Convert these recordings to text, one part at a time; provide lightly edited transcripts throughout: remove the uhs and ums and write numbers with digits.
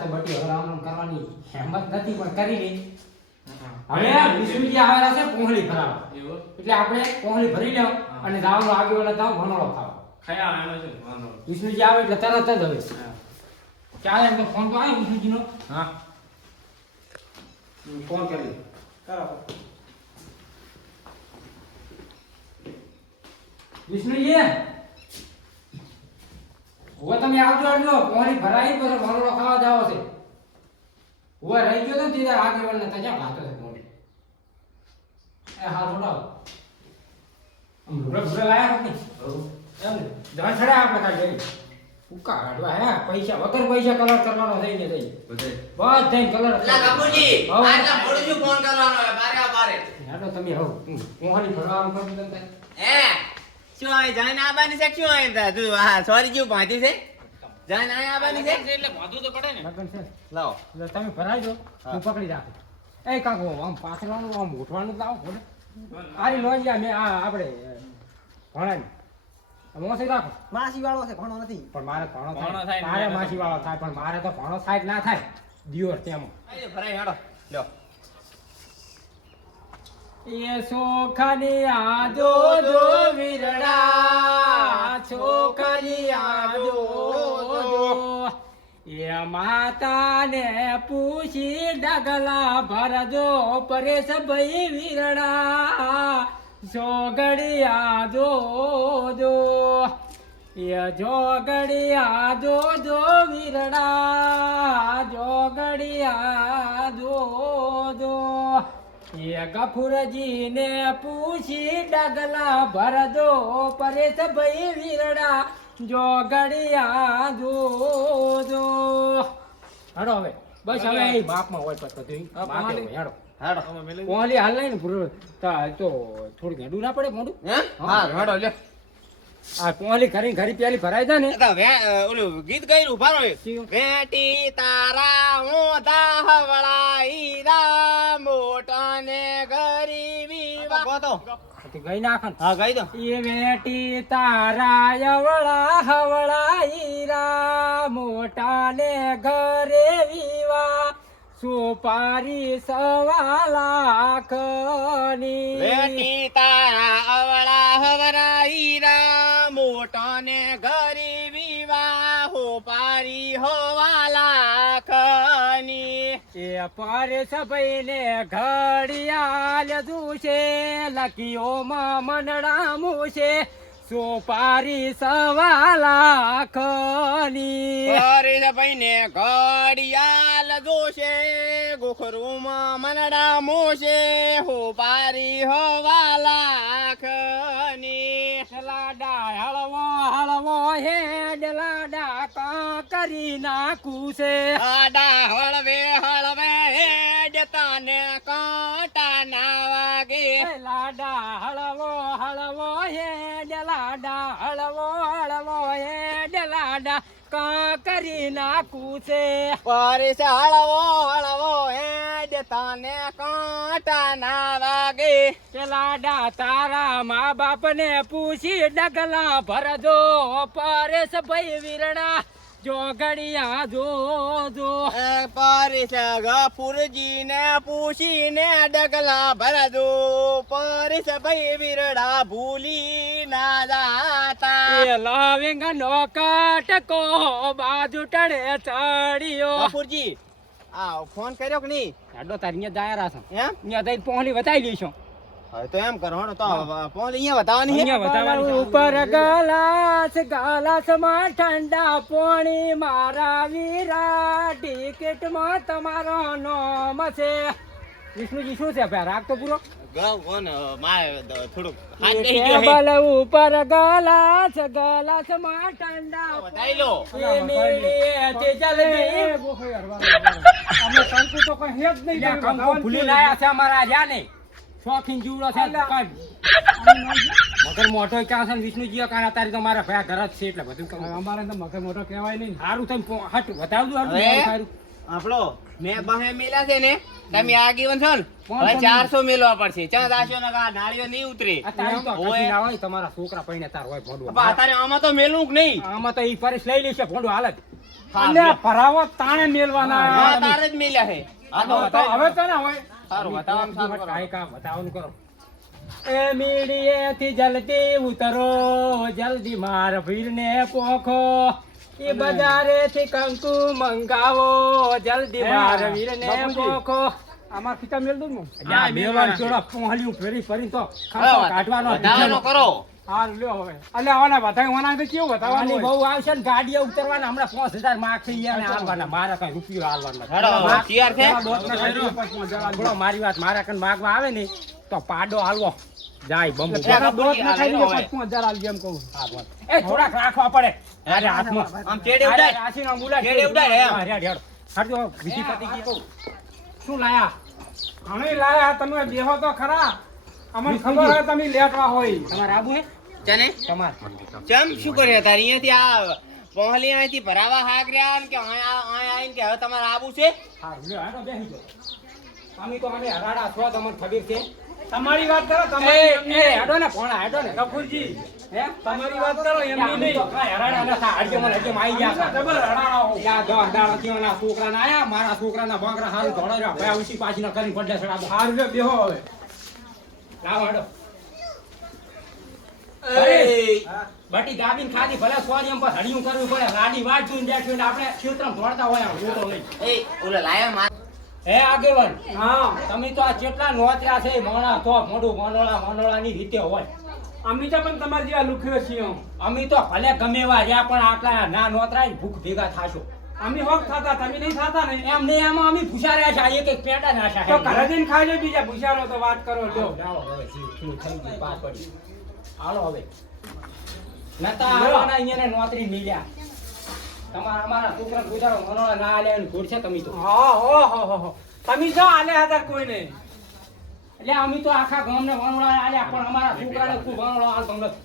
તો બટી હવે આમ કરવાની હિંમત નથી પણ કરી લે. હવે વિષ્ણુજી આવેલા છે પોહળી ભરાવા. એટલે આપણે પોહળી ભરી લેવ અને દાવનો આગેવાળા તાવ ભણોળો ખાવ. ખાયા એનો છે વાંધો. વિષ્ણુજી આવે એટલે તરત જ હવે. ચાલે એમ તો ફોન તો આવ્યો વિષ્ણુજીનો. હા ફોન કરી કરો. વિષ્ણુજી હવે તમે આવજો એટલે પોણી ભરાઈ પછી ભણોળો ખાવા જાવ છે. હવે રહી ગયો તો ને આગેવાળને ત્યાં ભાતો છે મોટી. એ હા રોડાવ આમ ભૂરે લાયા નથી. એમ ને જણ છડે આપણે કાઢી ઉકા કાઢવા હે પૈસા વગર પૈસા કલર કરવાનો થઈ ને થઈ બધે બધાય કલર. લા બાપુજી આટલા મોડું શું ફોન કરવાનો હે બારે આ બારે હેડો તમે હો પોણી ભરવાનું કરી દે. હે શું આય જાન આબાની છે શું આય તું હા સોરી જીવ પહોંચી છે જાન આય આબાની છે એટલે ભાધું તો પડે ને. લગન છે લાવો એટલે તમે ભરાઈ દો હું પકડી રાખું. એ કાકો આમ પાછળનું આમ ઉઠવાનું લાવો ભલે આરી લોઈ ગયા મેં આ આપણે ભણાય મોસી રાખો. માસી વાળો છે ઘણો નથી પણ મારે ભણો ભણો થાય થાય ને તારે મેં માસી વાળો થાય પણ મારે તો ભણો થાય કે ના થાય દિયોર તેમાં. આય ભરાઈ હેડો લ્યો એ સોખાની આદો દો વિરડા સોખાની આદો દો એ માતાને પૂછી ડગલા ભરજો પરેશ ભાઈ વિરડા જોગડિયા દો દો એ જોગડિયા દો દો વિરડા જોગડિયા દો દો એ ગફુરજીને પૂછી ડગલા ભર દો પરેશ ભાઈ વિરડા જોગડિયા દો દો. હેડો હવે બસ હવે એ બાપમાં હોય પછી બધું હેડો હેડો અમે મેલે પોલી હાલ નહીં ને પૂરું તો થોડું ઘેડું ના પડે મોઢું. હે હા હેડો લ્યો આ પોલી ઘરી ઘરી પેલી ભરાઈ જાય ને તો ઓલું ગીત ગાયું ભારો કયું? વેટી તારા મોઢા હવળાઈ રા મોટાને ગરીબી ગોતો તો ગઈ નાખન હા ગાઈ દો એ વેટી તારા અવળા હવળાઈ રા મોટાને ઘરે વિવા સુપારી 1.25 લાખની વેટી તારા અવળા હવરાઈ રા મોટાને ગરીબી વાહો પારી 1.25 લાખની એ પરેશ ભાઈને ઘડિયાળ દુશે લખીઓમાં મનડામું છે સુપારી 1.25 લાખની પરેશ ભાઈને ઘડિયાળ જોશે ગોખરુમાં મનડા મોશે હો પારી 1.25 લાખની લાડા હળવો હેડ લાડા કરી નાખું છે આડા હળવે હેડ તને કાંટા ના વાગે લાડા હળવો હેડ લાડા હળવો હેડ લાડા કરી નાખું છે પરેશ હળવો હેડ તને કાંટા ના વાગે કે લાડા તારા મા બાપ ને પૂછી ડગલા ભરજો પરેશ ભાઈ વિરણા જોગડિયા જો જો પરેશ ગફુરજી ને પૂછીને ડગલા ભરજો પરેશ ભાઈ વિરડા ભૂલી ના જાતા એ લવિંગ નો કટકો બાજુ ટડે ચડ્યો ગફુરજી આ ફોન કર્યો કે નહીં હેડો તારી દાયરા છે એમ અહીંયા તઈ પહોંચી બતાવી લઈશું હવે તો એમ કરવાનો તો ફોન અહીંયા બતાવવાની અહીંયા બતાવવાની છે. ઉપર ગલાસ માં ઠંડા પાણી મારા વીરા ટિકિટમાં તમારો નામ છે. વિષ્ણુજી શું છે ભાઈ રાગ તો પૂરો કોણ મારે થોડુંક ટેબલ ઉપર ગલાસ માં ઠંડા બતાવી લો એ મેળીએ તે જલ્દી અમે કંકુ તો કઈ હેજ નહીં લ્યા, કંકુ ભૂલી લાયા છે અમારા જ્યાં નહીં શોખીન જીવડો છે કાંઈ. મગર મોટો ક્યાં છે ને વિષ્ણુજી કાન અત્યારે તો મારા ભાઈ ઘર જ છે એટલે બધું કહું. અમારે તો મગર મોટો કહેવાય નહીં સારું તમે હટ વધાવજો હવે? સારું આપણો મેં બહે મેલા છે ને તમે આગેવન છો ને કોણ હવે તમે? 400 મેલવા પડશે ચા દાશો ને કા નાળીઓ નહીં ઉતરે અત્યારે તો ઓય. કશી ના હોય તમારા છોકરા પૈણે તાર હોય ભોંડું અત્યારે આમાં તો મેલું કે નહીં આમાં તો ઈ પરેશ લઈ લેશે ભોંડું હાલત અલ્યા ભરાવો તાણે મેલવાના હા, તારે જ મેલ્યા છે. હા, તો તો બતાવો. હવે તો ના હોય સારું, બતાવો આમ સારું કરો. કાંઈ કામ બતાવવાનું કરો. એ મીડીએથી જલ્દી ઉતરો, જલ્દી માર ભીરને પોખો. એ બજારેથી કંકુ મંગાવો, જલ્દી માર વીરને બાપુજી. પોખો. આમાં ખીચા મેલ દઉં ને આ મેલવાનું છોડો, પહોંચ્યું ફેરી ફરી તો ખાસો હવે કાઢવાનો વધારાનો કરો. હા લ્યો હવે અલ્યા આવાના બધાય ઓના તો કેવું બતાવવાનું આની હોય? બહુ આવશે ને ગાડીએ ઉતરવાના હમણાં 5000 માર્ક થઈ ગયા ને હાલવાના. મારા કઈ રૂપિયો હાલવાના હેડો, તૈયાર છે? પેલા દોસ્તને કહી બોલો, મારી વાત મારા કન માગવા આવે ને તો પાડો હાલવો જાય બંબુ. પેલા દોત ના ખાઈ હવે. 5,000 આલજે એમ કહું. એ થોડાક રાખવા પડે. અરે હાથમાં આમ ચેડે ઉડાય. અરે રાશિનો મુલા ચેડે ઉડાય એમ. હા, રેડ, રેડ. હાડજો, વિધિ પતી ગઈ. શું લાયા? ઘણી લાયા તમે બેહો તો ખરા અમને ખબર હોય તમે લેટવા હોય તમારે આબુ હે? ચાને? તમારે ચમ શું કર્યા તારે અહીંયાથી આ પહોંચલી અહીંથી ભરાવા હાક રહ્યા ને કે અહીંયા આવીને કે હવે તમારે આવું છે? હા, લ્યો, હાલો, બેસી જાઓ. અમે તો અમે હરાડા છો, તમને ખબર છે. તમારી વાત કરો એ, તમારી એ, હેડો ને, પોણા, હેડો ને. ગફુરજી હે? તમારી વાત કરો એમની અમે તો નહીં કાંઈ હરાડા નતા. હાડકે મને હજી માઈ ગયા હતા. જબર હરાણા હો. યા દસ દાડા થયોના છોકરાના આયા, મારા છોકરાના બાંકરા હારું ધોળો રહ્યો. ભાઈ ઉસી પાછીના કરીને પડે સડાબો. હારું લ્યો બેહો હવે લાવો, હેડો. એ, બટી દાબીને ખાધી, ભલે સોરી એમ પણ હળિયું કરવું પડે. રાડી વાટ જોઈને બેઠું ને આપણે ક્ષેત્રમાં દોડતા હોય આમ, જોતો નહીં. એ, ઓલા લાયા માર. હે આગેવાન, હા તમે તો આ કેટલા નોતર્યા છે, મોણા તો મોઢું મોનોળાની રીતે હોય. અમે તો પણ તમારી જેવા લુખ્યો છીએ અમે તો ભલે ગમે એવા રહ્યા પણ આટલા ના નોતરાય ને ભૂખ ભેગા થાશો. અમે હોક થતા તમે નહીં થતા ને એમ નહીં, એમાં અમે ભૂસા રહ્યા છે, એક એક પેટા નાશા તો ઘરે જઈને ખાજો બીજા ભૂસારો તો વાત કરો લ્યો જાઓ હવે, થઈ ગયું, પાસ પડી. હાલો હવે. નતા આવવાના અહીંયાને નોતરી મિલ્યા. તમારા અમારા છોકરા ગુજારો મનોળા ના આલ્યા ને ઘોડ છે તમે તો. હા હો તમે જો આલે હતા કોઈને એટલે અમે તો આખા ગામને વણોળા આલ્યા પણ અમારા છોકરાને કોઈ વણોળા હાલતો નથી.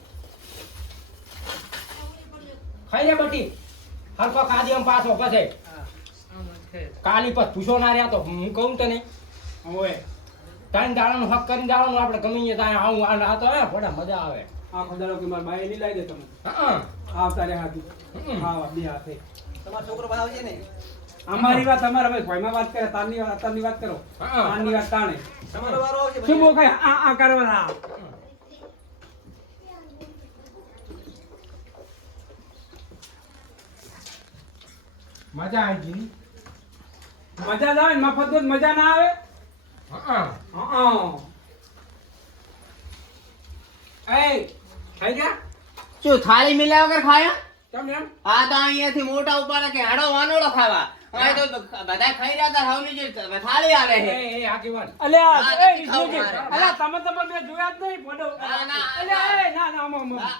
ખાઈ લે બટી, હરકો ખાધી એમ પાછો પછી કાલી પર પૂછો ના રહ્યા તો હું કહું તને હોય ત્રણ દાડાનું હક કરીને જવાનું આપણે ગમે ત્યાં આવું આ તો હે ભડા મજા આવે. આ ખોદારો કે માર બાઈ નહીં લાવી દે તમે હા, આવતા રે હાથી હમ. હા બે હાથે તમારો છોકરો બનાવે છે ને? અમારી વાત અમારે ભાઈ ભાઈમાં વાત કરે તારની વાત કરો હા. તારની વાત તાણે તમારો વારો આવશે શું બહુ કઈ આ કરવાના મજા આવી ગઈ. મજા જ આવે ને મફત દૂધ મજા ના આવે હા, હા એ ખાઈ ગયા શું થાળી મિલ્યા વગર ખાયા? તમને એમ? હા, તો અહીંયાથી મોટા ઉપાડે કે હેડો વાનોડો ખાવા. અહીં તો બધા ખાઈ રહ્યા હતા, હવની જે થાળી આલે છે. એ આગેવાન અલ્યા હા, એ નથી ખાવું વિષ્ણુજી મારે. અલ્યા તમે બે જોયા જ નહીં ફોટો ના, ના, અલ્યા એ ના આમ ના,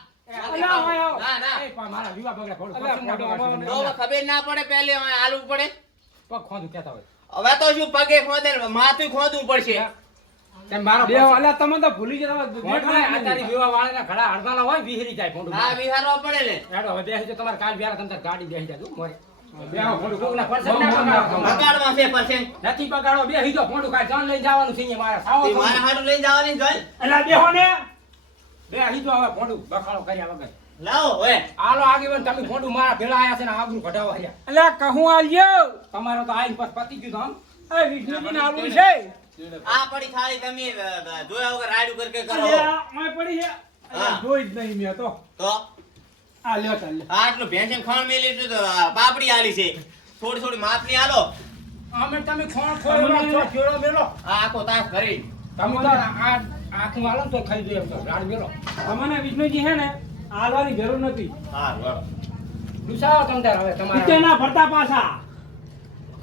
અલ્યા આમ આવો. ના, ના. એ પણ મારા વિવાહ બગડે થોડું અલ્યા, પસંદ ના ફોટો બગડે. આમાં તો હવે ખબર ના પડે પહેલે અહીં આલવું પડે. પગ ખોદું કહેતા હોય. હવે તો શું પગે ખોદે ને માથું ખોદવું પડશે. તેમ મારો બે અલ્યા તમે તો ભૂલી ગયા મોટા આ તારી વિવાહ વાળાના ઘડા અડધાના હોય વિહરી જાય ફોટું. હા, વિહારવા પડે ને. હેડો હવે બેસી જાઓ, તમારે કાલ વ્યારા તમે તાર ગાડી બેસી જાજો મોરે. બેહો ફોટું કોકના પરસેન્ટ ના બગાડો. બગાડવા છે પરસેન્ટ. નથી બગાડો, બેસી જાઓ, ફોટું કાઢ જાન લઈ જવાનું છે અહીંયા મારે સાવો તે મારા હાટું લઈને જવાની જ હોય. અલ્યા બેહો ને બેસી જાઓ હવે ફોટું બખાડો કર્યા વગર. લાવો હવે. હાલો આગેવાન, તમે ફોટું મારા ભેળા આયા છે ને આબરૂ કઢાવવા રહ્યા. અલ્યા કહું આલ્યો તમારો તો આઈને પછી પતી ગયું તો એ વિષ્ણુજી ને આવું છે આ પડી થાળી તમે જોયા વગર રાડું કરકે કરો. અલ્યા ઓય પડી છે અલ્યા, હા. જોઈ જ નહીં મેં તો તો આ લ્યો ચાલ આ આટલું ભેંસન ખાણ મેલી તો પાપડી આલી છે. થોડી થોડી માપની આલો. અમે તમે ખોણ ખોળો છો ચેડો મેલો. આ આખો તાસ ભરી. તમે તો આ આખું આલો ને તો ખાઈ દો એમ તો રાડ મેલો. તમને વિષ્ણુજી છે ને આલવાની જરૂર નથી હા, બરાબર. દુસાવો તમ તાર હવે નીચે તમારા. ના ફરતા પાછા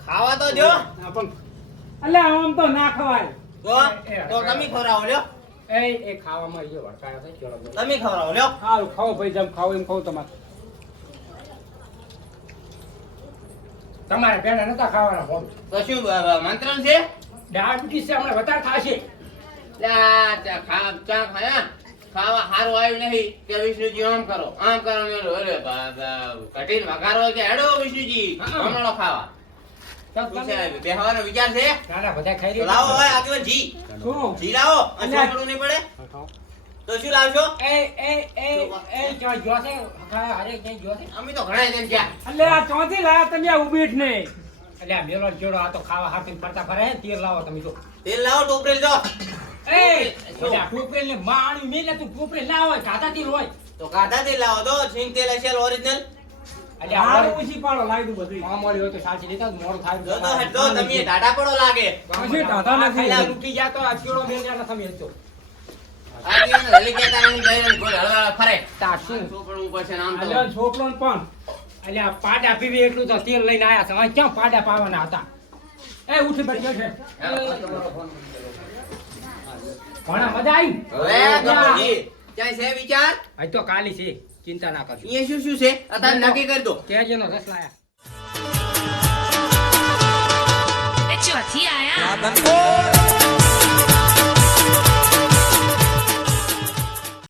ખાવા તો જો. ના પણ અલ્યા આમ તો ના ખવાય તો તમે ખવડાવો લ્યો. એ ખાવામાં એ વળકાયો છે ચેડો મેલો. તમે ખવડાવો લ્યો. સારું ખાઓ ભાઈ જેમ ખાઓ એમ ખાઓ તમારે તમારે પેલા નતા ખાવાના ફોન. તો શું મંત્રણ છે? ડાયાબિટીસ છે હમણાં વધારે થશે. લા, ચા ખાયા ખાવા સારું આવ્યું નહીં કે વિષ્ણુજી આમ કરો મેલો. અરે કઠિન વઘારો કે હેડો વિષ્ણુજી હા. હમણાં ખાવા. તો શું તમે છે, બેહવાનો વિચાર છે? ના ના બધા ખાઈ તો રહ્યા. લાવો હવે આગળ જી. શું જી લાવો. અને અલ્યા. ચોકડું નહીં પડે. તો શું લાવશો? ક્યાં ગયો છે? હારે ક્યાં ગયો છે? અમે તો ઘણા જણ ગયા. એટલે આ ચોથી લાયા તમે આ ઊભી જ નહીં. એટલે આ મેલો જોડો આ તો ખાવા હાથીને પડતા ફરે છે, તેલ લાવો તમે તો. તેલ લાવો ટોપરેલ જો. એટલે આ ટોપરેલને માણી મેલે તું ટોપરેલ ના હોય, કાઢા તેલ હોય. તો કાઢા તેલ લાવો તો સિંગ તેલ હશે ઓરિજિનલ. એટલે આ હારું ઓછી પાડો લાવી દઉં બધું. મામૂલી હોય તો સાચી લેતા મોડું થાય. જો તો હેડ જો તમે ડાડા પડો લાગે. પછી ટાટા નથી. ખાઈલા લૂંટી ગયા તો આ ચીડો મેલ ગયા તમે હતો. આ દિવસ હલી ગયા તારે હું દઈને ગોળ હળવા ફરે. તાર શું? છોકરું ઉપર છે ને આમ તો. અલ્યા છોકરો ને પણ એટલે આ પાડા પીવી એટલું તો તેલ લઈને આયા છે. હવે ક્યાં પાડા પાવાના હતા? એ ઉઠી બેઠો છે. ભણા મજા આવી? હવે કપૂરજી ક્યાંય છે વિચાર? આજ તો કાલી છે, ચિંતા ના કરશો. અહીંયા શું શું છે અત્યારે નક્કી કરી દો. કેરીનો રસ લાયા. ચોથી આયા